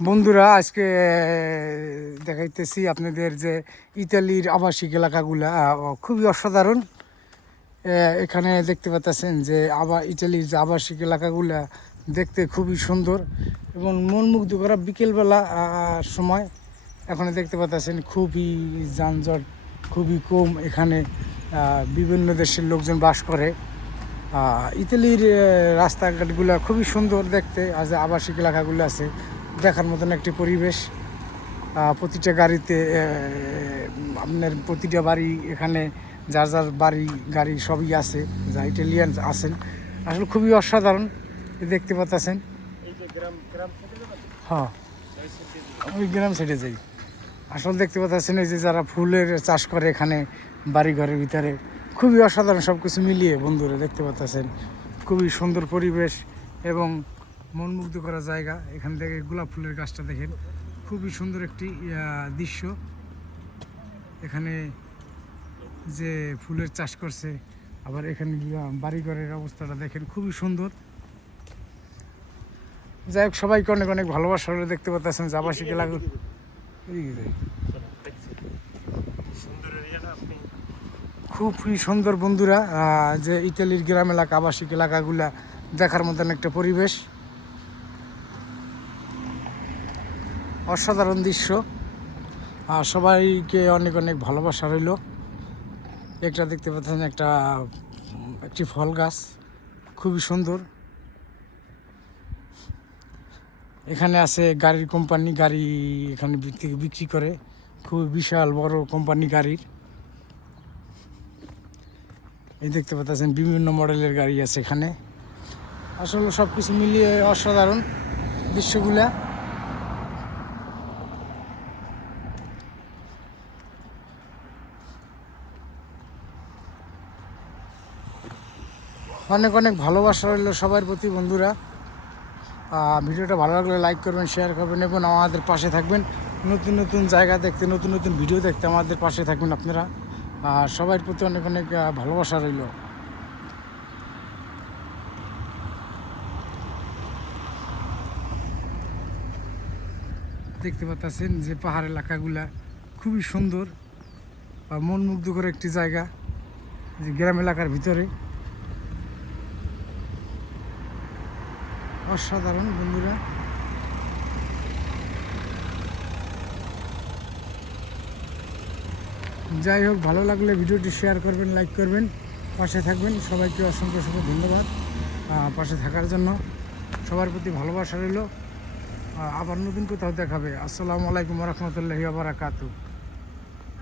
বন্ধুরা, আজকে দেখাইতেছি আপনাদের যে ইতালির আবাসিক এলাকাগুলা খুবই অসাধারণ। এখানে দেখতে পাচ্ছেন যে আবার ইতালির যে আবাসিক এলাকাগুলা দেখতে খুবই সুন্দর এবং মন মুগ্ধ করা বিকেলবেলা সময়। এখানে দেখতে পাচ্ছেন খুবই যানজট, খুবই কম। এখানে বিভিন্ন দেশের লোকজন বাস করে। ইতালির রাস্তাঘাটগুলো খুবই সুন্দর দেখতে যে আবাসিক এলাকাগুলো আছে দেখার মতন একটি পরিবেশ। প্রতিটা গাড়িতে আপনার প্রতিটা বাড়ি এখানে, যার যার বাড়ি, গাড়ি সবই আছে, যা ইটালিয়ান আছেন। আসলে খুবই অসাধারণ দেখতে পাচ্ছেন। হ্যাঁ ওই গ্রাম সাইডে যাই। আসলে দেখতে পাচ্ছেন এই যে যারা ফুলের চাষ করে এখানে বাড়ি ঘরের ভিতরে, খুবই অসাধারণ সব কিছু মিলিয়ে বন্ধুরা দেখতে পাচ্ছেন। খুবই সুন্দর পরিবেশ এবং মনমুগ্ধ করা জায়গা। এখান থেকে গোলাপ ফুলের গাছটা দেখেন। খুবই সুন্দর একটি দৃশ্য। এখানে যে ফুলের চাষ করছে, আবার এখানে বাড়িঘরের অবস্থাটা দেখেন, খুবই সুন্দর। যাই হোক, সবাইকে অনেক অনেক ভালোবাসা হলে, দেখতে পাচ্ছেন যে। আবাসিক। খুবই সুন্দর বন্ধুরা যে ইতালির গ্রাম এলাকা, আবাসিক এলাকাগুলা দেখার মতন একটা পরিবেশ। অসাধারণ দৃশ্য। আর সবাইকে অনেক অনেক ভালোবাসা রইল। একটা দেখতে পাচ্ছেন একটা একটি ফল গাছ। খুবই সুন্দর। এখানে আছে গাড়ির কোম্পানি, গাড়ি এখানে বিক্রি করে। খুবই বিশাল বড় কোম্পানি গাড়ির। এই দেখতে পাচ্ছেন বিভিন্ন মডেলের গাড়ি আছে এখানে। আসলে সব কিছু মিলিয়ে অসাধারণ দৃশ্যগুলা। অনেক অনেক ভালোবাসা রইল সবার প্রতি বন্ধুরা। ভিডিওটা ভালো লাগলে লাইক করবেন শেয়ার করবেন এবং আমাদের পাশে থাকবেন। নতুন নতুন জায়গা দেখতে, নতুন নতুন ভিডিও দেখতে আমাদের পাশে থাকবেন আপনারা। আর সবার প্রতি অনেক অনেক ভালোবাসা রইল। দেখতে পাচ্ছেন যে পাহাড় এলাকাগুলা খুবই সুন্দর আর মন মুগ্ধকর একটি জায়গা, যে গ্রাম এলাকার ভিতরে। অসাধারণ, বন্ধুরা। যাই হোক, ভালো লাগলে ভিডিওটি শেয়ার করবেন লাইক করবেন, পাশে থাকবেন। সবাইকে অসংখ্য অসংখ্য ধন্যবাদ পাশে থাকার জন্য। সবার প্রতি ভালোবাসা রইল। আবার নতুন কোথাও দেখাবে। আসসালামু আলাইকুম রহমতুল্লাহি আবরাকাতু